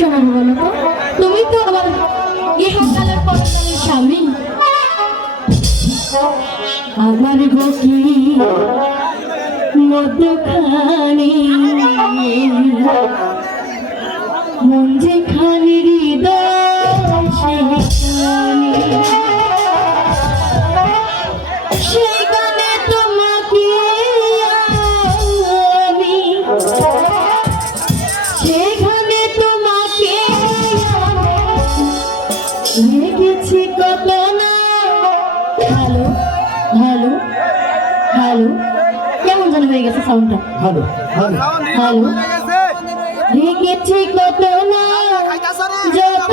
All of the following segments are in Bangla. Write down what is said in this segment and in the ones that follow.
শোনাবো বলো তো? তুমি তো আবার স্বামী। আমার গোকি মন লিখেছি কত না। হ্যালো হ্যালো হ্যালো কেমন যেন হয়ে গেছে সাউন্ডটা হ্যালো হ্যালো লিখেছি কত না। যত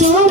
Thank you.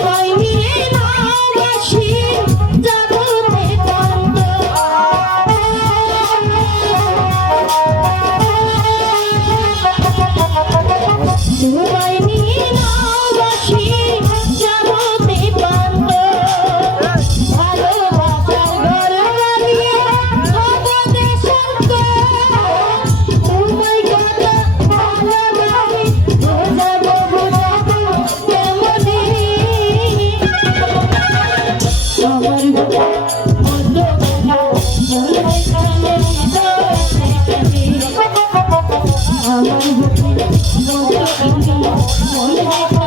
I'm